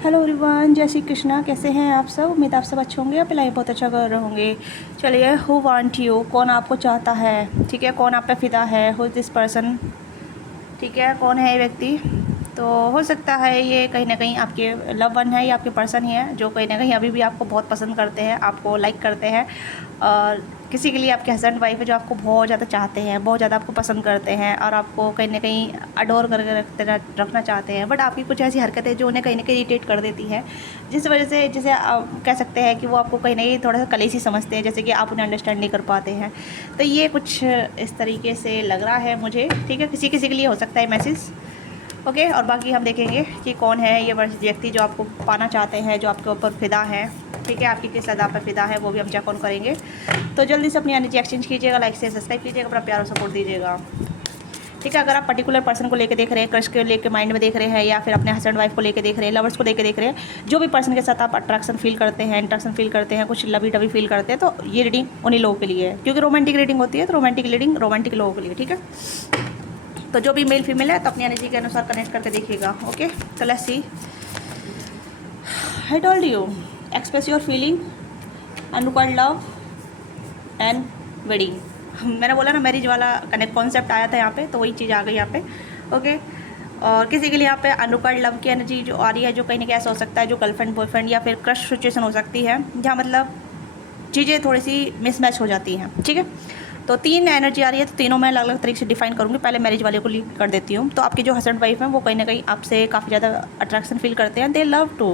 Hello everyone, जय श्री कृष्णा। कैसे हैं आप सब? उम्मीद आप सब अच्छे होंगे, आप लाइफ बहुत अच्छा कर रहे होंगे। चलिए, हु वांट यू, कौन आपको चाहता है, ठीक है, कौन आप पे फिदा है, हु दिस पर्सन, ठीक है, कौन है ये व्यक्ति। तो हो सकता है ये कहीं ना कहीं आपके लव वन है या आपके पर्सन ही है जो कहीं ना कहीं अभी भी आपको बहुत पसंद करते हैं, आपको लाइक करते हैं। और किसी के लिए आपके हस्बैंड वाइफ है जो आपको बहुत ज़्यादा चाहते हैं, बहुत ज़्यादा आपको पसंद करते हैं और आपको कहीं ना कहीं अडोर करके रखना चाहते हैं। बट आपकी कुछ ऐसी हरकतें जो उन्हें कहीं ना कहीं इरिटेट कर देती है, जिस वजह से जैसे आप कह सकते हैं कि वो आपको कहीं ना कहीं थोड़ा सा कलेशी समझते हैं, जैसे कि आप उन्हें अंडरस्टैंड नहीं कर पाते हैं। तो ये कुछ इस तरीके से लग रहा है मुझे, ठीक है। किसी किसी के लिए हो सकता है मैसेज, ओके। और बाकी हम देखेंगे कि कौन है ये व्यक्ति जो आपको पाना चाहते हैं, जो आपके ऊपर फ़िदा है, ठीक है, आपकी किस अदा पर फ़िदा है, वो भी हम चेक ऑन करेंगे। तो जल्दी से अपनी एनर्जी एक्सचेंज कीजिएगा, लाइक से सब्सक्राइब कीजिएगा, अपना प्यार और सपोर्ट दीजिएगा, ठीक है। अगर आप पर्टिकुलर पर्सन को लेकर देख रहे हैं, क्रश को लेकर माइंड में देख रहे हैं, या फिर अपने हस्बैंड वाइफ को लेकर देख रहे हैं, लवर्स को लेकर देख रहे हैं, जो भी पर्सन के साथ आप अट्रैक्शन फील करते हैं, इंट्रैक्शन फील करते हैं, कुछ लवी डवी फील करते हैं, तो ये रीडिंग उन्हीं लोगों के लिए है, क्योंकि रोमांटिक रीडिंग होती है, तो रोमांटिक रीडिंग रोमांटिक लोगों के लिए, ठीक है। तो जो भी मेल फीमेल है तो अपनी एनर्जी के अनुसार कनेक्ट करके देखिएगा, ओके। तो let's see. I told you, express your feeling, unrequired love and wedding. मैंने बोला ना, मैरिज वाला कनेक्ट कॉन्सेप्ट आया था यहाँ पे, तो वही चीज़ आ गई यहाँ पे, ओके। और किसी के लिए यहाँ पे अनरिक्वायर्ड लव की एनर्जी जो आ रही है, जो कहीं ना कहीं ऐसा हो सकता है जो गर्लफ्रेंड बॉयफ्रेंड या फिर क्रश सिचुएशन हो सकती है, जहाँ मतलब चीज़ें थोड़ी सी मिसमैच हो जाती हैं, ठीक है। तो 3 एनर्जी आ रही है, तो तीनों मैं अलग अलग तरीके से डिफाइन करूँगी। पहले मैरिज वाले को लीड कर देती हूँ। तो आपके जो हस्बैंड वाइफ हैं वो कहीं ना कहीं आपसे काफ़ी ज़्यादा अट्रैक्शन फील करते हैं, दे लव टू,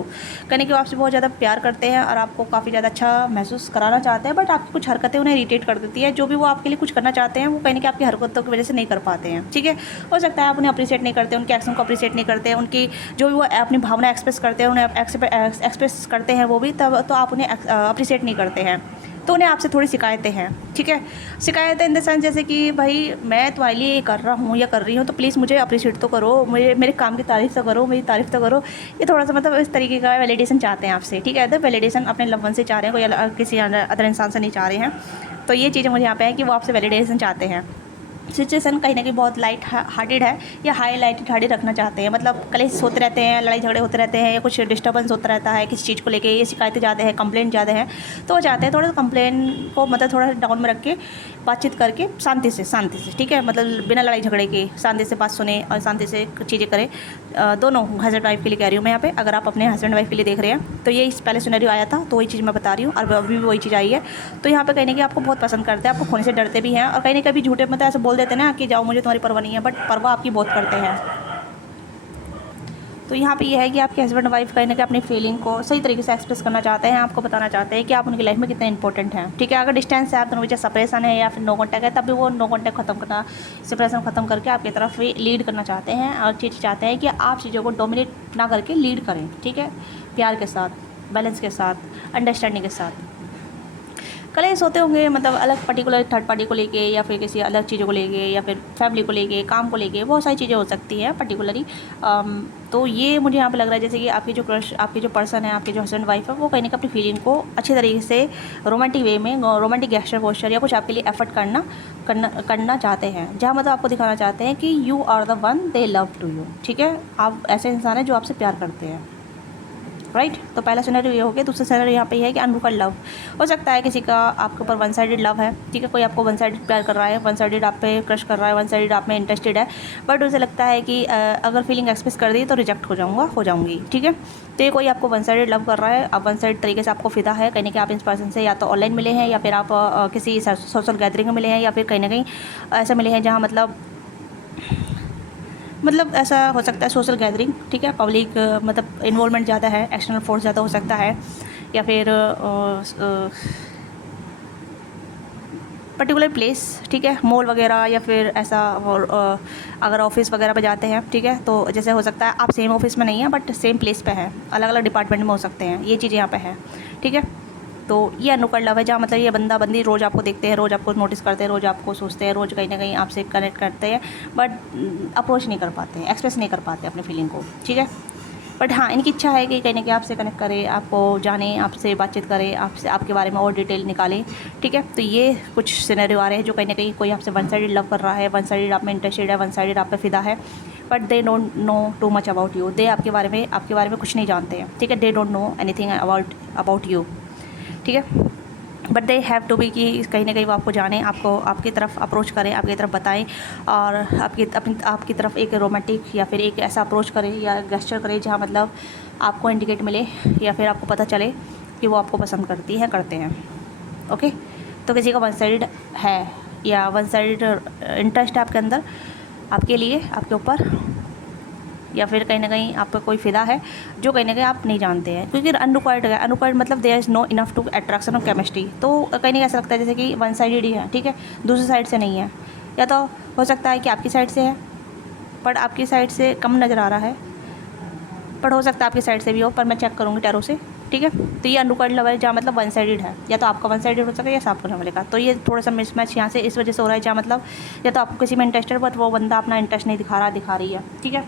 कहीं ना कहीं आपसे बहुत ज़्यादा प्यार करते हैं और आपको काफ़ी ज़्यादा अच्छा महसूस कराना चाहते हैं। बट आपकी कुछ हरकतें उन्हें इरिटेट कर देती है। जो भी वो आपके लिए कुछ करना चाहते हैं वो कहीं ना कहीं आपकी हरकतों की वजह से नहीं कर पाते हैं, ठीक है। हो सकता है आप उन्हें अप्रिशिएट नहीं करते, उनके एक्शन को अप्रिशिएट नहीं करते, उनकी जो भी वो अपनी भावना एक्सप्रेस करते हैं, उन्हें एक्सप्रेस करते हैं वो भी, तब तो आप उन्हें अप्रिशिएट नहीं करते हैं, तो उन्हें आपसे थोड़ी शिकायतें हैं, ठीक है। शिकायतें इन द सेंस जैसे कि भाई मैं तुम्हारे लिए ये कर रहा हूँ या कर रही हूँ, तो प्लीज़ मुझे अप्रिशिएट तो करो, मुझे मेरे काम की तारीफ़ तो करो, मेरी तारीफ़ तो करो। ये थोड़ा सा मतलब इस तरीके का वैलिडेशन चाहते हैं आपसे, ठीक है। तो वैलिडेशन अपने लव वन से चाह रहे हैं, कोई किसी अदर इंसान से नहीं चाह रहे हैं। तो ये चीज़ें मुझे यहाँ पे है कि वो आपसे वैलिडेशन चाहते हैं। सिचुएशन कहीं ना कहीं बहुत लाइट हार्टेड है या हाई लाइटेड हार्टेड रखना चाहते हैं, मतलब कलेश होते रहते हैं, लड़ाई झगड़े होते रहते हैं, या कुछ डिस्टर्बेंस होता रहता है किसी चीज़ को लेके, ये शिकायतें ज़्यादा है, कंप्लेंट ज़्यादा है। तो वो चाहते हैं थोड़ा कंप्लेन को मतलब थोड़ा डाउन में रख के बातचीत करके शांति से, ठीक है, मतलब बिना लड़ाई झगड़े के शांति से बात सुने और शांति से चीज़ें करें। दोनों हस्बैंड वाइफ के लिए कह रही हूँ मैं यहाँ पे। अगर आप अपने हस्बैंड वाइफ के लिए देख रहे हैं तो ये इस पहले सिनेरियो आया था, तो वही चीज़ मैं बता रही हूँ, और अभी भी वही चीज़ आई है। तो यहाँ पे कहीं ना कहीं आपको बहुत पसंद करते हैं, आपको खोने से डरते भी हैं, और कहीं ना कहीं झूठे मतलब ऐसे बोल देते हैं ना कि जाओ मुझे तुम्हारी परवाह नहीं है, बट परवाह आपकी बहुत करते हैं। तो यहाँ पे ये है कि आपके हस्बैंड वाइफ कहीं ना कहीं अपनी फीलिंग को सही तरीके से एक्सप्रेस करना चाहते हैं, आपको बताना चाहते हैं कि आप उनकी लाइफ में कितने इंपॉर्टेंट हैं, ठीक है। अगर डिस्टेंस है, आप दोनों बीच सेपरेशन है या फिर नो कॉन्टैक्ट है, तब भी वो नो कॉन्टैक्ट खत्म करना, सेपरेशन खत्म करके आपकी तरफ लीड करना चाहते हैं, और चीज़ चाहते हैं कि आप चीज़ों को डोमिनेट ना करके लीड करें, ठीक है, प्यार के साथ, बैलेंस के साथ, अंडरस्टैंडिंग के साथ। कलेश होते होंगे, मतलब अलग पर्टिकुलर थर्ड पार्टी को लेके, या फिर किसी अलग चीज़ों को लेके, या फिर फैमिली को लेके, काम को लेके, बहुत सारी चीज़ें हो सकती हैं पर्टिकुलरली। तो ये मुझे यहाँ पे लग रहा है जैसे कि आपकी जो क्रश, आपकी जो पर्सन है, आपके जो हस्बैंड वाइफ है, वो कहीं ना कहीं अपनी फीलिंग को अच्छे तरीके से रोमांटिक वे में, रोमांटिक गेस्चर वोस्चर या कुछ आपके लिए एफर्ट करना चाहते हैं, जहाँ मतलब आपको दिखाना चाहते हैं कि you are the one they love to you, ठीक है। आप ऐसे इंसान हैं जो आपसे प्यार करते हैं, राइट। तो पहला सिनेरियो ये हो गया। दूसरा सिनेरियो यहाँ पे ये है कि अनब्रोकन लव हो सकता है, किसी का आपके ऊपर वन साइडेड लव है, ठीक है, कोई आपको वन साइडेड प्यार कर रहा है, वन साइडेड आप पे क्रश कर रहा है, वन साइडेड आप में इंटरेस्टेड है, बट उसे लगता है कि अगर फीलिंग एक्सप्रेस कर दी तो रिजेक्ट हो जाऊँगी, ठीक है। तो ये कोई आपको वन साइडेड लव कर रहा है, अब वन साइड तरीके से आपको फिदा है, कहीं ना कहीं आप इस पर्सन से या तो ऑनलाइन मिले हैं, या फिर आप किसी सोशल गैदरिंग में मिले हैं, या फिर कहीं ना कहीं ऐसे मिले हैं जहाँ मतलब ऐसा हो सकता है सोशल गैदरिंग, ठीक है, पब्लिक मतलब इन्वॉल्वमेंट ज़्यादा है, एक्सटर्नल फोर्स ज़्यादा हो सकता है, या फिर पर्टिकुलर प्लेस, ठीक है, मॉल वगैरह, या फिर ऐसा। और अगर ऑफिस वगैरह पे जाते हैं, ठीक है, तो जैसे हो सकता है आप सेम ऑफिस में नहीं है बट सेम प्लेस पे है, अलग अलग डिपार्टमेंट में हो सकते हैं, ये चीज़ें यहाँ पे है, ठीक है। तो ये अनुकरण लव है, जहाँ मतलब ये बंदा बंदी रोज़ आपको देखते हैं, रोज़ आपको नोटिस करते हैं, रोज़ आपको सोचते हैं, रोज़ कहीं ना कहीं आपसे कनेक्ट करते हैं, बट अप्रोच नहीं कर पाते हैं, एक्सप्रेस नहीं कर पाते अपनी फीलिंग को, ठीक है। बट हाँ, इनकी इच्छा है कि कहीं ना कहीं आपसे कनेक्ट करें, आपको जाने, आपसे बातचीत करें, आपसे आपके बारे में और डिटेल निकालें, ठीक है। तो ये कुछ सिनेरियो आ रहे हैं जो कहीं ना कहीं कोई आपसे वन साइडेड लव कर रहा है, वन साइडेड आप में इंटरेस्टेड है, वन साइडेड आप पे फिदा है, but they don't know too much about you. They आपके बारे में कुछ नहीं जानते हैं, ठीक है। They don't know anything about you, ठीक है। But they have to be कि कहीं ना कहीं वो आपको जाने, आपकी तरफ अप्रोच करें, आपकी तरफ बताएं, और आपकी तरफ एक रोमांटिक या फिर एक ऐसा अप्रोच करें या गेस्चर करें जहाँ मतलब आपको इंडिकेट मिले या फिर आपको पता चले कि वो आपको पसंद करते हैं। ओके, तो किसी का वन साइड है या वन साइड इंटरेस्ट है आपके अंदर, आपके लिए, आपके ऊपर, या फिर कहीं ना कहीं आपका कोई फ़िदा है जो कहीं ना कहीं आप नहीं जानते हैं, क्योंकि अनरिक्वायर्ड मतलब there is no enough to attraction और केमिस्ट्री। तो कहीं ना ऐसा लगता है जैसे कि वन साइडेड ही है, ठीक है, दूसरी साइड से नहीं है। या तो हो सकता है कि आपकी साइड से है बट आपकी साइड से कम नज़र आ रहा है, पर हो सकता है आपकी साइड से भी हो, पर मैं चेक करूँगी टैरो से, ठीक है। तो ये अनरिक्वायर्ड लव है जहाँ मतलब वन साइडेड है, या तो आपका वन साइडेड हो सकता है या साफ करने वाले का। तो ये थोड़ा सा मिसमैच यहाँ से इस वजह से हो रहा है जहाँ मतलब या तो आपको किसी में इंटरेस्ट है बट वो बंदा अपना इंटरेस्ट नहीं दिखा रही है, ठीक है।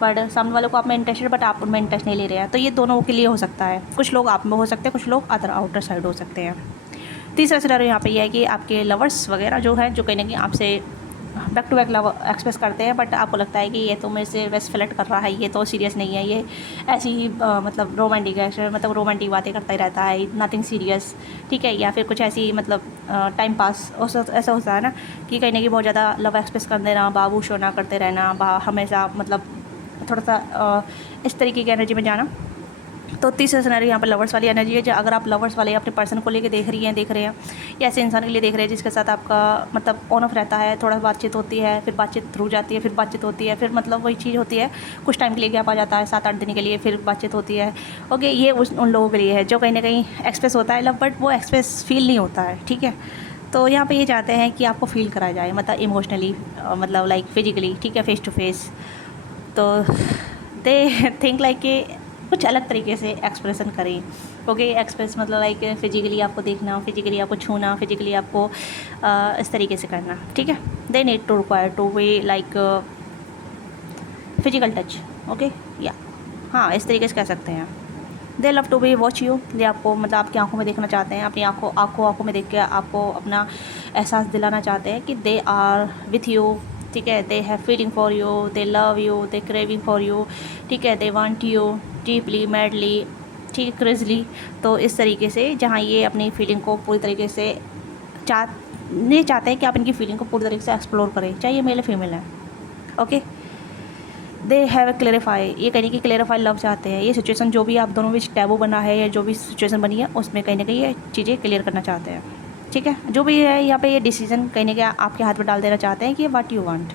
बट सामने वालों को आप में इंटरेस्टेड बट आप उनमें इंटरेस्ट नहीं ले रहे हैं। तो ये दोनों के लिए हो सकता है, कुछ लोग आप में हो सकते हैं, कुछ लोग अदर आउटर साइड हो सकते हैं। तीसरा सिनेरियो यहाँ पे ये है कि आपके लवर्स वगैरह जो है, जो कहीं ना कहीं आपसे back to back love express करते हैं, बट आपको लगता है कि ये तो मेरे से वैसे फ्लर्ट कर रहा है, ये तो सीरियस नहीं है, ये ऐसी ही मतलब रोमांटिक है, मतलब रोमांटिक बातें करता ही रहता है, नथिंग सीरियस, ठीक है। या फिर कुछ ऐसी मतलब टाइम पास ऐसा होता है ना कि कहीं ना कहीं बहुत ज़्यादा लव एक्सप्रेस कर देना, बाबू शोना करते रहना, हमेशा मतलब थोड़ा सा इस तरीके की एनर्जी में जाना। तो तीसरा सिनेरियो यहाँ पर लवर्स वाली एनर्जी है। जो अगर आप लवर्स वाले अपने पर्सन को लेके देख रहे हैं या ऐसे इंसान के लिए देख रहे हैं जिसके साथ आपका मतलब ऑन ऑफ रहता है, थोड़ा बातचीत होती है, फिर बातचीत रुक जाती है, फिर बातचीत होती है, फिर मतलब वही चीज़ होती है, कुछ टाइम के लिए गैप आ जाता है, 7-8 दिन के लिए, फिर बातचीत होती है। ओके, ये उन लोगों के लिए है जो कहीं ना कहीं एक्सप्रेस होता है लव, बट वो एक्सप्रेस फील नहीं होता है, ठीक है। तो यहाँ पे ये चाहते हैं कि आपको फील कराया जाए, मतलब इमोशनली, मतलब लाइक फिजिकली, ठीक है, फेस टू फेस। तो दे थिंक लाइक कि कुछ अलग तरीके से एक्सप्रेशन करें। ओके, एक्सप्रेस मतलब लाइक फिजिकली आपको देखना, फिजिकली आपको छूना, फिजिकली आपको इस तरीके से करना, ठीक है। They need to require to way like physical touch, okay, या हाँ इस तरीके से कह सकते हैं। They love to be watch you, they आपको मतलब आपकी आंखों में देखना चाहते हैं, अपनी आंखों में देख के आपको अपना एहसास दिलाना चाहते हैं कि दे आर विथ यू, ठीक है। They have feeling for you, they love you, they craving for you, ठीक है। They want you deeply, madly, ठीक है, क्रेजली। तो इस तरीके से जहाँ ये अपनी फीलिंग को पूरी तरीके से चाहते हैं कि आप इनकी फीलिंग को पूरी तरीके से एक्सप्लोर करें, चाहे ये मेल या फीमेल है। ओके, दे हैव क्लेरिफाई, ये कहीं कि क्लेरिफाई लव चाहते हैं। ये सिचुएशन जो भी आप दोनों बीच टैबू बना है या जो भी सिचुएशन बनी है उसमें कहीं ना कहीं ये चीज़ें क्लियर करना चाहते हैं, ठीक है। जो भी है यहाँ पे ये डिसीजन कहीं ना कहीं आपके हाथ में डाल देना चाहते हैं कि व्हाट यू वांट।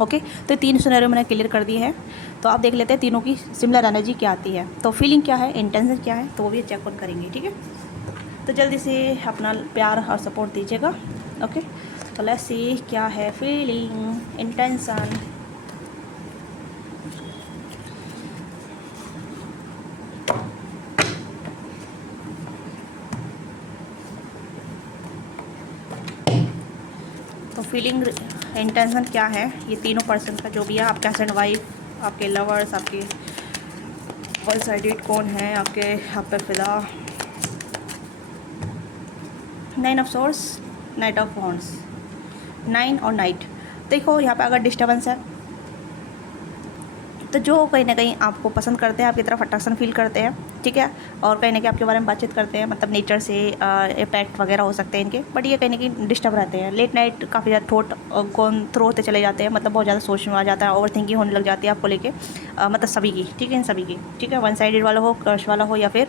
ओके, तो 3 सिनेरियो मैंने क्लियर कर दिए हैं। तो आप देख लेते हैं तीनों की सिमिलर एनर्जी क्या आती है, तो फीलिंग क्या है, इंटेंशन क्या है, तो वो भी चेक आउट करेंगे, ठीक है। तो जल्दी से अपना प्यार और सपोर्ट दीजिएगा। ओके, तो लेट्स सी क्या है फीलिंग, इंटेंशन। तो फीलिंग इंटेंशन क्या है ये तीनों पर्सन का जो भी है, आपके हस्बैंड वाइफ, आपके लवर्स, आपके वन साइडेड कौन है, आपके आप पे फिदा, 9 of source, night of wands, 9 और नाइट। देखो यहाँ पे अगर डिस्टर्बेंस है तो जो कहीं ना कहीं आपको पसंद करते हैं, आपकी तरफ अट्रैक्शन फील करते हैं, ठीक है, और कहीं ना कहीं आपके बारे में बातचीत करते हैं, मतलब नेचर से पेट वगैरह हो सकते हैं इनके, बट ये कहीं ना कहीं डिस्टर्ब रहते हैं। लेट नाइट काफ़ी ज़्यादा थॉट थ्रो होते चले जाते हैं, मतलब बहुत ज़्यादा सोच में आ जाता है, ओवर थिंकिंग होने लग जाती है आपको लेके, मतलब सभी की, ठीक है, इन सभी की, ठीक है, वन साइडेड वाला हो, क्रश वाला हो, या फिर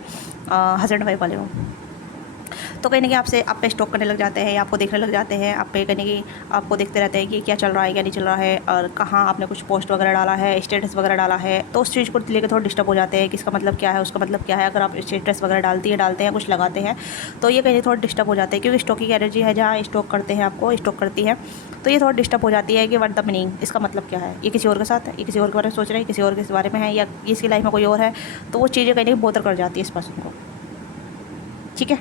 हस्बैंड वाइफ वाले हो। तो कहीं ना कहीं आपसे आप पे स्टॉक करने लग जाते हैं, आपको देखने लग जाते हैं, आप पे कहीं ना कहीं आपको देखते रहते हैं कि क्या चल रहा है, क्या नहीं चल रहा है, और कहाँ आपने कुछ पोस्ट वगैरह डाला है, स्टेटस वगैरह डाला है, तो उस चीज़ को लेकर थोड़ा डिस्टर्ब हो जाते हैं कि इसका मतलब क्या है, उसका मतलब क्या है। अगर आप स्टेटस वगैरह डालते हैं, कुछ लगाते हैं, तो ये कहीं थोड़ा डिस्टर्ब हो जाते हैं, क्योंकि स्टॉक की एनर्जी है, जहाँ स्टॉक करते हैं, आपको स्टॉक करती है, तो ये थोड़ा डिस्टर्ब हो जाती है कि व्हाट द मीनिंग, इसका मतलब क्या है, ये किसी और के साथ है, ये किसी और के बारे में सोच रहे हैं, किसी और के बारे में है, या इसकी लाइफ में कोई और है, तो वो चीज़ें कहीं बोदर कर जाती है इस पर्सन को, ठीक है,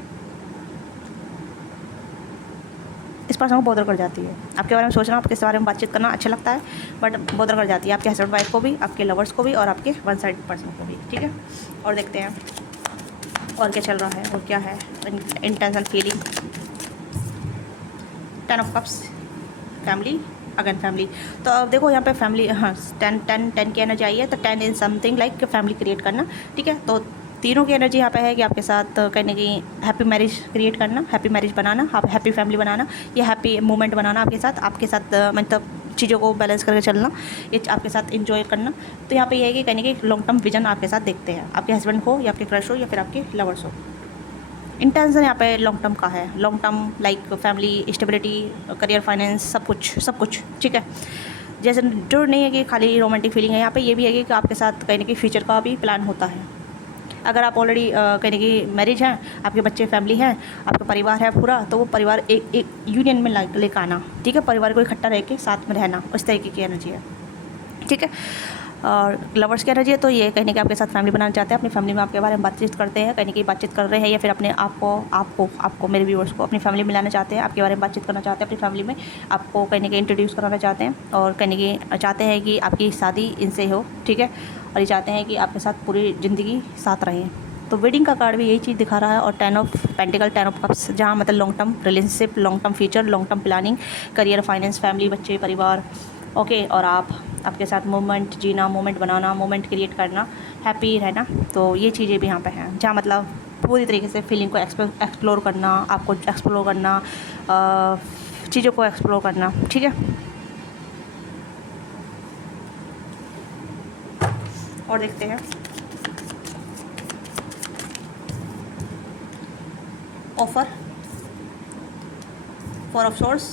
इस पर्सन को बॉदर कर जाती है। आपके बारे में सोचना, आपके बारे में बातचीत करना अच्छा लगता है, बट बॉदर कर जाती है आपके हस्बैंड वाइफ को भी, आपके लवर्स को भी, और आपके वन साइड पर्सन को भी, ठीक है। और देखते हैं और क्या चल रहा है और क्या है intention feeling. 10 of cups, family, again family. तो अब देखो यहाँ पे फैमिली, हाँ 10 की एनर्जी आई है, तो 10 in something like family create करना, ठीक है। तो तीनों की एनर्जी यहाँ पे है कि आपके साथ कहीं ना कहीं हैप्पी मैरिज क्रिएट करना, हैप्पी मैरिज बनाना, आप हैप्पी फैमिली बनाना, या हैप्पी मोमेंट बनाना आपके साथ मतलब चीज़ों को बैलेंस करके चलना, ये आपके साथ इंजॉय करना। तो यहाँ पे ये है कि कहीं ना कहीं लॉन्ग टर्म विजन आपके साथ देखते हैं, आपके हस्बैंड हो या आपके क्रश हो या फिर आपके लवर्स हो। इंटेंशन यहाँ पे लॉन्ग टर्म का है, long term like family, stability, career, finance, सब कुछ, ठीक है। जैसे जो नहीं है कि खाली रोमांटिक फीलिंग है, यहाँ पे ये भी है कि आपके साथ कहीं ना कहीं फ्यूचर का भी प्लान होता है। अगर आप ऑलरेडी कहीं ना कहीं मैरिज हैं, आपके बच्चे, फैमिली हैं, आपका परिवार है पूरा, तो वो परिवार एक यूनियन में लेकर आना, ठीक है। परिवार को इकट्ठा रह के साथ में रहना, उस तरीके की एनर्जी है, ठीक है। और लवर्स की एनर्जी है, तो ये कहीं ना कहीं आपके साथ फैमिली बनाना चाहते हैं, अपनी फैमिली में आपके बारे में बातचीत करते हैं, कहीं ना कहीं बातचीत कर रहे हैं, या फिर अपने आपको मेरे व्यूअर्स को अपनी फैमिली में लाना चाहते हैं, आपके बारे में बातचीत करना चाहते हैं, अपनी फैमिली में आपको कहीं ना कहीं इंट्रोड्यूस कराना चाहते हैं, और कहीं ना कहीं चाहते हैं कि आपकी शादी इनसे हो, ठीक है। और ये चाहते हैं कि आपके साथ पूरी ज़िंदगी साथ रहें। तो वेडिंग का कार्ड भी यही चीज़ दिखा रहा है, और 10 ऑफ पेंटिकल, 10 ऑफ कप्स, जहाँ मतलब long term relationship, long term future, long term planning, career, finance, family, बच्चे, परिवार, ओके। और आपके साथ मोमेंट जीना, मोमेंट बनाना, मोमेंट क्रिएट करना, हैप्पी रहना। तो ये चीज़ें भी यहाँ पे हैं, जहाँ मतलब पूरी तरीके से फीलिंग को एक्सप्लोर करना, आपको एक्सप्लोर करना, चीज़ों को एक्सप्लोर करना, ठीक है। और देखते हैं ऑफर, 4 ऑफ सोर्स,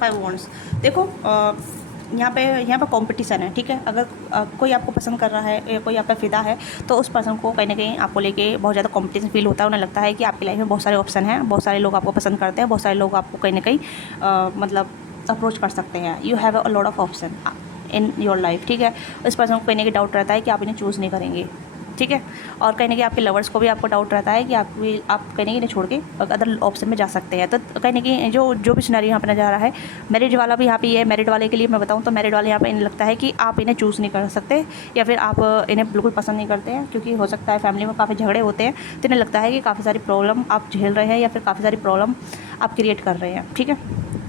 5 वॉन्ड्स। देखो यहाँ पे कंपटीशन है, ठीक है। अगर कोई आपको पसंद कर रहा है या कोई आप पे फिदा है, तो उस पर्सन को कहीं ना कहीं आपको लेके बहुत ज़्यादा कंपटीशन फील होता है। उन्हें लगता है कि आपकी लाइफ में बहुत सारे ऑप्शन हैं, बहुत सारे लोग आपको पसंद करते हैं, बहुत सारे लोग आपको कहीं ना कहीं मतलब अप्रोच कर सकते हैं। You have a lot of option in your life, ठीक है। इस पर्सन को कहीं ना कहीं डाउट रहता है कि आप इन्हें चूज़ नहीं करेंगे, ठीक है। और कहीं ना कहीं आपके लवर्स को भी आपको डाउट रहता है कि आप कहीं ना कहीं इन्हें छोड़ के अदर ऑप्शन में जा सकते हैं। तो कहीं ना कहीं जो भी सिनेरियो यहाँ पे नजर आ रहा है, मैरिज वाला भी यहाँ पे ये मैरिड वाले के लिए मैं बताऊँ तो मैरिड वाले यहाँ पे इन्हें लगता है कि आप इन्हें चूज़ नहीं कर सकते, या फिर आप इन्हें बिल्कुल पसंद नहीं करते हैं, क्योंकि हो सकता है फैमिली में काफ़ी झगड़े होते हैं। तो इन्हें लगता है कि काफ़ी सारी प्रॉब्लम आप झेल रहे हैं, या फिर काफ़ी सारी प्रॉब्लम आप क्रिएट कर रहे हैं, ठीक है।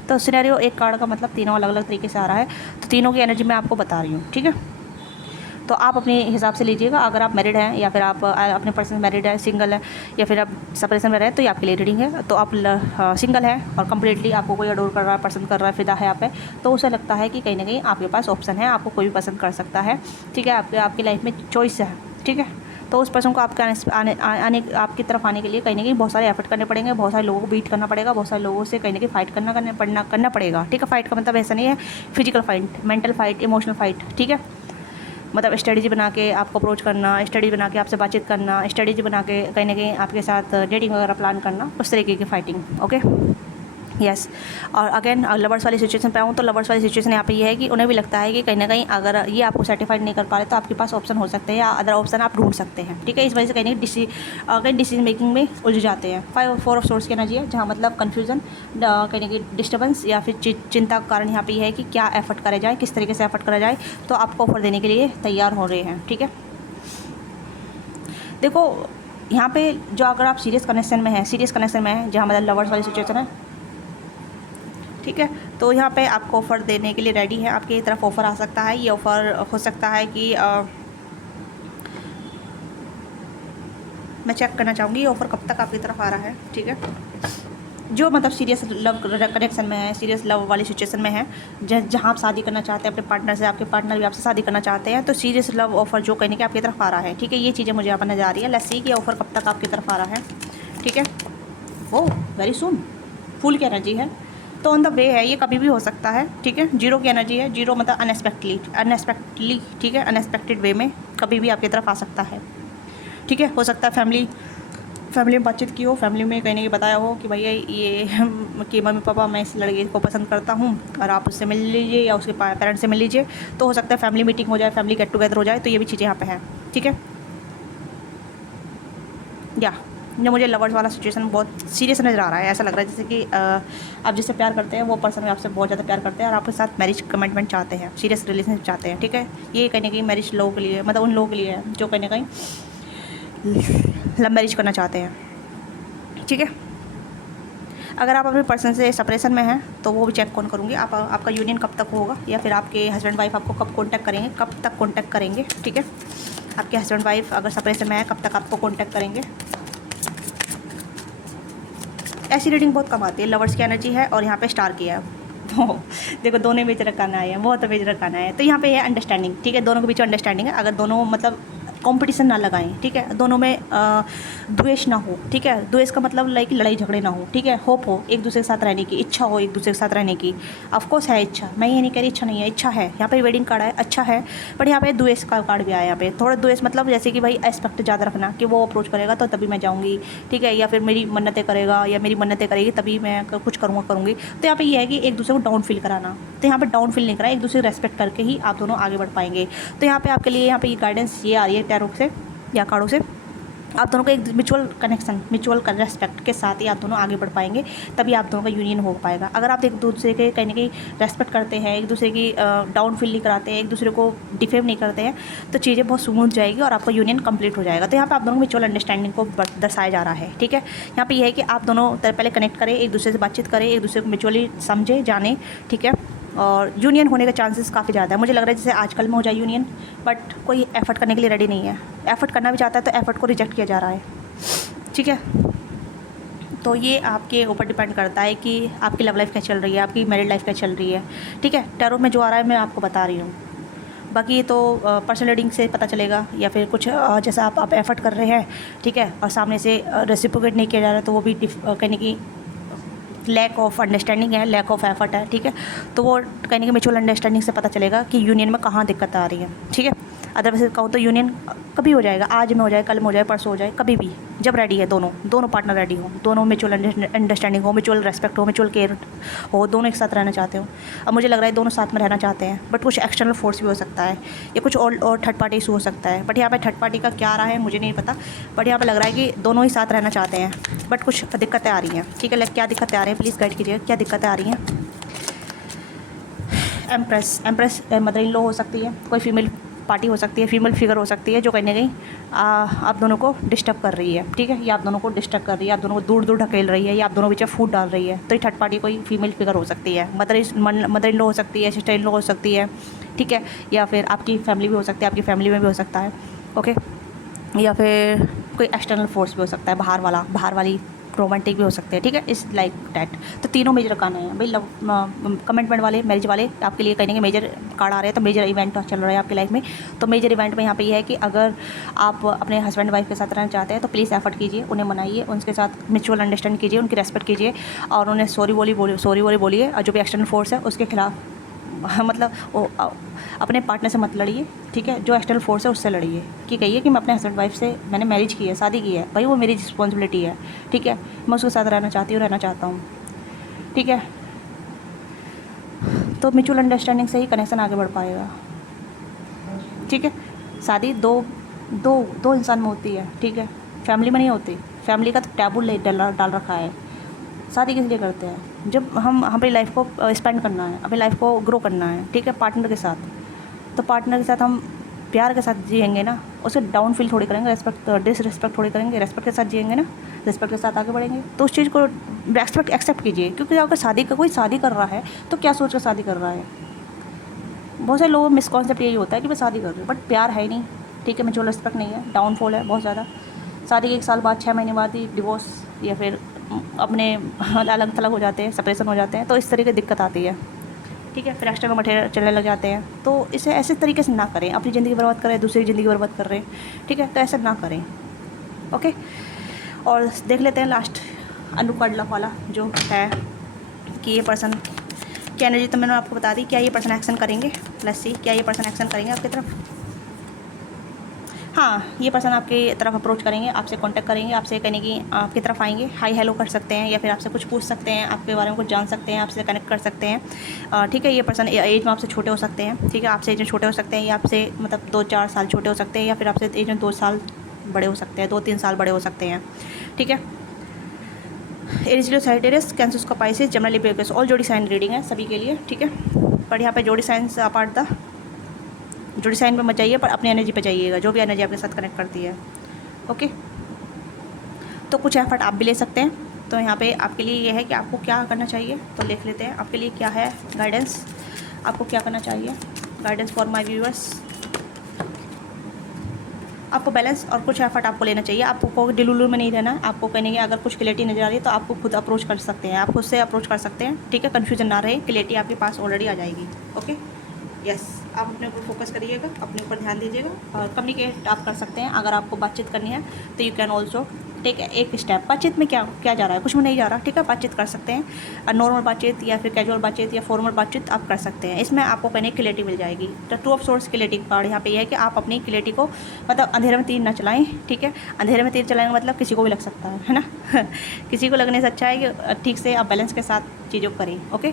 तो सिनेरियो एक कार्ड का मतलब तीनों अलग अलग तरीके से आ रहा है, तो तीनों की एनर्जी मैं आपको बता रही हूँ, ठीक है। तो आप अपने हिसाब से लीजिएगा। अगर आप मैरिड हैं, या फिर आप अपने पर्सन मैरिड है, सिंगल है, या फिर आप सेपरेशन में रहे, तो ये आपके लिए रीडिंग है। तो आप सिंगल है और कम्प्लीटली आपको कोई अडोर कर रहा है, पसंद कर रहा है, फिदा है आप पे, तो उसे लगता है कि कहीं ना कहीं आपके पास ऑप्शन है, आपको कोई भी पसंद कर सकता है, ठीक है। आपकी लाइफ में चॉइस है, ठीक है। तो उस पर्सन को आपके आपकी तरफ आने के लिए कहीं ना कहीं बहुत सारे एफर्ट करने पड़ेंगे, बहुत सारे लोगों को बीट करना पड़ेगा, बहुत सारे लोगों से कहीं ना कहीं फाइट करना पड़ेगा, ठीक है। फाइट का मतलब ऐसा नहीं है physical fight, mental fight, emotional fight, ठीक है। मतलब स्ट्रेटजी बना के आपको अप्रोच करना, स्ट्रेटजी बना के आपसे बातचीत करना, स्ट्रेटजी बना के कहीं ना कहीं आपके साथ डेटिंग वगैरह प्लान करना, उस तरीके की फाइटिंग, ओके। यस। और अगेन लवर्स वाली सिचुएशन पे आऊँ तो लवर्स वाली सिचुएशन यहाँ पे ये है कि उन्हें भी लगता है कि कहीं ना कहीं अगर ये आपको सेटिस्फाइड नहीं कर पा रहे, तो आपके पास ऑप्शन हो सकते हैं, या अदर ऑप्शन आप ढूंढ सकते हैं, ठीक है। इस वजह से कहीं कहीं डिसीजन मेकिंग में उलझ जाते हैं। 4 ऑफ सोर्स की एनर्जी है, जहाँ मतलब कन्फ्यूजन, कहीं ना कहीं डिस्टर्बेंस, या फिर चिंता का कारण यहाँ पे ये है कि क्या एफर्ट करा जाए, किस तरीके से एफर्ट करा जाए। तो आपको ऑफर देने के लिए तैयार हो रहे हैं, ठीक है। देखो यहाँ पे जो अगर आप सीरियस कनेक्शन में है, जहाँ मतलब लवर्स वाली सिचुएशन है, ठीक है। तो यहाँ पे आपको ऑफ़र देने के लिए रेडी है, आपकी तरफ ऑफ़र आ सकता है। ये ऑफ़र हो सकता है कि मैं चेक करना चाहूँगी ये ऑफ़र कब तक आपकी तरफ आ रहा है, ठीक है। जो मतलब सीरियस लव कनेक्शन में है, सीरियस लव वाली सिचुएशन में है, जहाँ आप शादी करना चाहते हैं अपने पार्टनर से, आपके पार्टनर भी आपसे शादी करना चाहते हैं, तो सीरियस लव ऑफ़र जो कहने के आपकी तरफ आ रहा है, ठीक है। ये चीज़ें मुझे यहाँ पर नजर आ रही है। लेट्स सी कि ऑफ़र कब तक आपकी तरफ आ रहा है, ठीक है। ओह वेरी सून, फुल की एनर्जी है, तो ऑन द वे है, ये कभी भी हो सकता है, ठीक है। 0 की एनर्जी है, 0 मतलब अनएक्सपेक्टली, ठीक है। अनएक्सपेक्टेड वे में कभी भी आपकी तरफ आ सकता है, ठीक है। हो सकता है फैमिली में बातचीत की हो, फैमिली में कहीं ना कहीं बताया हो कि भैया ये कि मम्मी पापा मैं इस लड़के को पसंद करता हूँ और आप उससे मिल लीजिए या उसके पेरेंट्स से मिल लीजिए। तो हो सकता है फैमिली मीटिंग हो जाए, फैमिली गेट टुगेदर हो जाए। तो ये भी चीज़ें यहाँ पे हैं, ठीक है। या जो मुझे लवर्स वाला सिचुएशन बहुत सीरियस नज़र आ रहा है, ऐसा लग रहा है जैसे कि आप जिससे प्यार करते हैं वो पर्सन आपसे बहुत ज़्यादा प्यार करते हैं और आपके साथ मैरिज कमिटमेंट चाहते हैं, सीरियस रिलेशनशिप चाहते हैं, ठीक है। ये कहीं ना कहीं मैरिज लोगों के लिए, मतलब उन लोगों के लिए है जो कहीं ना कहीं लव मैरिज करना चाहते हैं, ठीक है। अगर आप अपने पर्सन से सेपरेशन में हैं तो वो भी चेक कौन करूँगी, आपका यूनियन कब तक होगा, या फिर आपके हस्बैंड वाइफ आपको कब कॉन्टैक्ट करेंगे, कब तक कॉन्टैक्ट करेंगे। ठीक है, आपके हस्बैंड वाइफ अगर सेपरेशन में है कब तक आपको कॉन्टैक्ट करेंगे। ऐसी रीडिंग बहुत कम आती है। लवर्स की एनर्जी है और यहाँ पे स्टार की है। देखो दोनों बीच रखाना है, बहुत बीच रखाना है। तो यहाँ पे है अंडरस्टैंडिंग। ठीक है, दोनों के बीच अंडरस्टैंडिंग है। अगर दोनों मतलब कंपटीशन ना लगाएं, ठीक है, दोनों में द्वेष ना हो। ठीक है, द्वेष का मतलब लाइक लड़ाई झगड़े ना हो। ठीक है, होप हो एक दूसरे के साथ रहने की, इच्छा हो एक दूसरे के साथ रहने की। ऑफकोर्स है इच्छा, मैं ये नहीं कह रही इच्छा नहीं है, इच्छा है। यहाँ पे वेडिंग कार्ड है, अच्छा है, बट यहाँ पे द्वेष का कार्ड भी आया। यहाँ पे थोड़ा द्वेष मतलब जैसे कि भाई एस्पेक्ट ज़्यादा रखना कि वो अप्रोच करेगा तो तभी मैं जाऊँगी। ठीक है, या फिर मेरी मन्नतें करेगा या मेरी मन्नतें करेगी तभी मैं कुछ करूँगी। तो यहाँ पे ये है कि एक दूसरे को डाउन फील कराना। तो यहाँ पे डाउन फील नहीं करा, एक दूसरे को रेस्पेक्ट करके ही आप दोनों आगे बढ़ पाएंगे। तो यहाँ पे आपके लिए यहाँ पे ये गाइडेंस ये आ रही है टैरो से या कार्डों से, आप दोनों का एक म्यूचुअल कनेक्शन, म्यूचुअल रेस्पेक्ट के साथ ही आप दोनों आगे बढ़ पाएंगे, तभी आप दोनों का यूनियन हो पाएगा। अगर आप एक दूसरे के कहीं ना कहीं रेस्पेक्ट करते हैं, एक दूसरे की डाउन फील नहीं कराते हैं, एक दूसरे को डिफेम नहीं करते हैं, तो चीज़ें बहुत स्मूथ जाएगी और आपका यूनियन कंप्लीट हो जाएगा। तो यहाँ पे आप दोनों म्यूचुअल अंडरस्टैंडिंग को दर्शाया जा रहा है। ठीक है, यहाँ पे ये है कि आप दोनों पहले कनेक्ट करें, एक दूसरे से बातचीत करें, एक दूसरे को म्यूचुअली समझे जाने। ठीक है, और यूनियन होने के चांसेस काफ़ी ज़्यादा है। मुझे लग रहा है जैसे आजकल में हो जाए यूनियन, बट कोई एफर्ट करने के लिए रेडी नहीं है। एफर्ट करना भी चाहता है तो एफर्ट को रिजेक्ट किया जा रहा है। ठीक है, तो ये आपके ऊपर डिपेंड करता है कि आपकी लव लाइफ क्या चल रही है, आपकी मैरिड लाइफ क्या चल रही है। ठीक है, टैरो में जो आ रहा है मैं आपको बता रही हूँ, बाकी तो पर्सनल रीडिंग से पता चलेगा, या फिर कुछ जैसा आप एफर्ट कर रहे हैं। ठीक है, और सामने से रेसिप्रोकेट नहीं किया जा रहा है तो वो भी कहने की लैक ऑफ अंडरस्टैंडिंग है, लैक ऑफ एफर्ट है। ठीक है, तो वो कहने की म्यूचुअल अंडरस्टैंडिंग से पता चलेगा कि यूनियन में कहाँ दिक्कत आ रही है। ठीक है, अदरवाइज कहूँ तो यूनियन कभी हो जाएगा, आज में हो जाए, कल में हो जाए, परसों हो जाए, कभी भी जब रेडी है दोनों पार्टनर रेडी हो, दोनों म्यूचुअल अंडरस्टैंडिंग हो, म्यूचुअल रेस्पेक्ट हो, म्यूचुअल केयर हो, दोनों एक साथ रहना चाहते हो। अब मुझे लग रहा है दोनों साथ में रहना चाहते हैं, बट कुछ एक्सटर्नल फोर्स भी हो सकता है या कुछ और थर्ड पार्टी इशू हो सकता है। बट यहाँ पे थर्ड पार्टी का क्या आ रहा है मुझे नहीं पता, बट यहाँ पे लग रहा है कि दोनों ही साथ रहना चाहते हैं, बट कुछ दिक्कतें आ रही हैं। ठीक है, क्या दिक्कतें आ रही हैं प्लीज़ गाइड कीजिए, क्या दिक्कतें आ रही हैं। एम्प्रेस मदर इन लॉ हो सकती है, कोई फीमेल पार्टी हो सकती है, फीमेल फिगर हो सकती है जो कहीं ना कहीं आप दोनों को डिस्टर्ब कर रही है। ठीक है, ये आप दोनों को डिस्टर्ब कर रही है, आप दोनों को दूर दूर ढकेल रही है, या आप दोनों बीच में फूट डाल रही है। तो ये थर्ड पार्टी कोई फीमेल फिगर हो सकती है, मदर इन लॉ हो सकती है, सिस्टर इन लॉ हो सकती है। ठीक है, या फिर आपकी फैमिली भी हो सकती है, आपकी फैमिली में भी हो सकता है। ओके, या फिर कोई एक्सटर्नल फोर्स भी हो सकता है, बाहर वाली रोमांटिक भी हो सकते हैं। ठीक है, इस लाइक डैट। तो तीनों मेजर कार्ड हैं भाई। लव कमिटमेंट वाले, मैरिज वाले आपके लिए कहेंगे मेजर कार्ड आ रहे हैं, तो मेजर इवेंट चल रहा है आपकी लाइफ में। तो मेजर इवेंट में यहाँ पे ये है कि अगर आप अपने हस्बैंड वाइफ के साथ रहना चाहते हैं तो प्लीज़ एफर्ट कीजिए, उन्हें मनाइए, उनके साथ म्यूचुअल अंडरस्टैंड कीजिए, उनकी रेस्पेक्ट कीजिए, और उन्हें सॉरी बोलिए, और जो भी एक्सटर्नल फोर्स है उसके खिलाफ मतलब वो अपने पार्टनर से मत लड़िए। ठीक है, जो एक्सटर्नल फोर्स है उससे लड़िए कि कहिए कि मैं अपने हस्बैंड वाइफ से मैंने मैरिज की है, शादी की है, भाई वो मेरी रिस्पॉन्सिबिलिटी है। ठीक है, मैं उसके साथ रहना चाहता हूँ। ठीक है, तो म्यूचुअल अंडरस्टैंडिंग से ही कनेक्शन आगे बढ़ पाएगा। ठीक है, शादी दो इंसान में होती है। ठीक है, फैमिली में नहीं होती। फैमिली का तो टैबू डाल रखा है। शादी किस लिए करते हैं? जब हम अपनी लाइफ को स्पेंड करना है, अपनी लाइफ को ग्रो करना है। ठीक है, पार्टनर के साथ। तो पार्टनर के साथ हम प्यार के साथ जिएंगे ना, उसे डाउन फील थोड़ी करेंगे, डिसरिस्पेक्ट थोड़ी करेंगे, रेस्पेक्ट के साथ जिएंगे ना, रिस्पेक्ट के साथ आगे बढ़ेंगे। तो उस चीज़ को एक्सेप्ट कीजिए, क्योंकि अगर कोई शादी कर रहा है तो क्या सोच कर शादी कर रहा है। बहुत सारे लोगों मिसकॉन्सेप्ट यही होता है कि मैं शादी कर रही हूँ, बट प्यार है ही नहीं। ठीक है, म्यूचुअल रिस्पेक्ट नहीं है, डाउनफॉल है बहुत ज़्यादा। शादी के 1 साल बाद, 6 महीने बाद ही डिवोर्स या फिर अपने अलग थलग हो जाते हैं, सेपरेशन हो जाते हैं। तो इस तरीके की दिक्कत आती है। ठीक है, फिर एक्स्ट्रा मटेरियल चलने लग जाते हैं। तो इसे ऐसे तरीके से ना करें, अपनी ज़िंदगी बर्बाद करें, दूसरी की ज़िंदगी बर्बाद कर रहे हैं। ठीक है, तो ऐसा ना करें। ओके, और देख लेते हैं लास्ट अनुकूल वाला जो है कि ये पर्सन की एनर्जी तो मैंने आपको बता दी। क्या ये पर्सन एक्शन करेंगे? लेट्स सी, क्या ये पर्सन एक्शन करेंगे आपकी तरफ? हाँ, ये पर्सन आपकी तरफ अप्रोच करेंगे, आपसे कांटेक्ट करेंगे, आपसे कहने की आपकी तरफ आएंगे, हाई हेलो कर सकते हैं, या फिर आपसे कुछ पूछ सकते हैं, आपके बारे में कुछ जान सकते हैं, आपसे कनेक्ट कर सकते हैं। ठीक है, ये पर्सन एज में आपसे छोटे हो सकते हैं। ठीक है, आपसे एज में छोटे हो सकते हैं, या आपसे मतलब 2-4 साल छोटे हो सकते हैं, या फिर आपसे एज में 2 साल बड़े हो सकते हैं, 2-3 साल बड़े हो सकते हैं। ठीक है, Aries Leo Sagittarius Cancer Pisces generally because all जोड़ी साइन रीडिंग है सभी के लिए। ठीक है, पर यहाँ पे जोड़ी साइंस अपार्ट द जोड़ी साइन पे मत जाइए, पर अपनी एनर्जी पे जाइएगा, जो भी एनर्जी आपके साथ कनेक्ट करती है। ओके, तो कुछ एफर्ट आप भी ले सकते हैं। तो यहाँ पे आपके लिए ये है कि आपको क्या करना चाहिए, तो लिख लेते हैं आपके लिए क्या है गाइडेंस, आपको क्या करना चाहिए। गाइडेंस फॉर माय व्यूअर्स, आपको बैलेंस और कुछ एफर्ट आपको लेना चाहिए। आपको डिलुलू में नहीं रहना। आपको कहने के अगर कुछ क्लियरिटी नजर आ रही है तो आपको खुद अप्रोच कर सकते हैं, आप खुद से अप्रोच कर सकते हैं, ठीक है। कन्फ्यूजन ना रहे, क्लियरिटी आपके पास ऑलरेडी आ जाएगी। ओके, यस, आप अपने ऊपर फोकस करिएगा, अपने ऊपर ध्यान दीजिएगा और कम्युनिकेट आप कर सकते हैं। अगर आपको बातचीत करनी है तो यू कैन ऑल्सो टेक एक स्टेप। बातचीत में क्या क्या जा रहा है, कुछ में नहीं जा रहा, ठीक है। बातचीत कर सकते हैं, नॉर्मल बातचीत या फिर कैजुअल बातचीत या फॉर्मल बातचीत आप कर सकते हैं। इसमें आपको कहने की क्लियरिटी मिल जाएगी। तो two of source clarity card यहाँ पे ये है कि आप अपनी क्लियरिटी को मतलब अंधेरे में तीर ना चलाएं, ठीक है। अंधेरे में तीर चलाएंगे मतलब किसी को भी लग सकता है ना किसी को लगने से अच्छा है कि ठीक से आप बैलेंस के साथ चीज़ों को करें। ओके,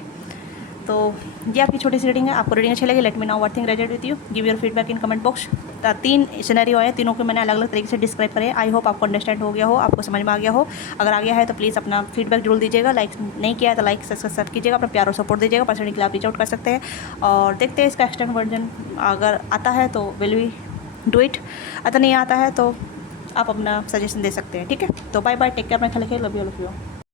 तो ये आपकी छोटी सी रीडिंग है। आपको रीडिंग अच्छी लगी, let me know what thing resonate with you, give your feedback in comment box. 3 scenario है, तीनों को मैंने अलग अलग तरीके से डिस्क्राइब करे। आई होप आपको अंडरस्टैंड हो गया हो, आपको समझ में आ गया हो। अगर आ गया है तो प्लीज़ अपना फीडबैक जरूर दीजिएगा। लाइक नहीं किया है तो लाइक सब्सक्राइब कीजिएगा, अपना प्यार और सपोर्ट दीजिएगा। पर्सनली के लिए आप रीच आउट कर सकते हैं और देखते हैं इसका एक्सटेंड वर्जन अगर आता है तो विल वी डू इट, अगर नहीं आता है तो आप अपना सजेशन दे सकते हैं, ठीक है। तो बाय बाय, टेक केयर, अपना ख्याल रखिए, love you all of you.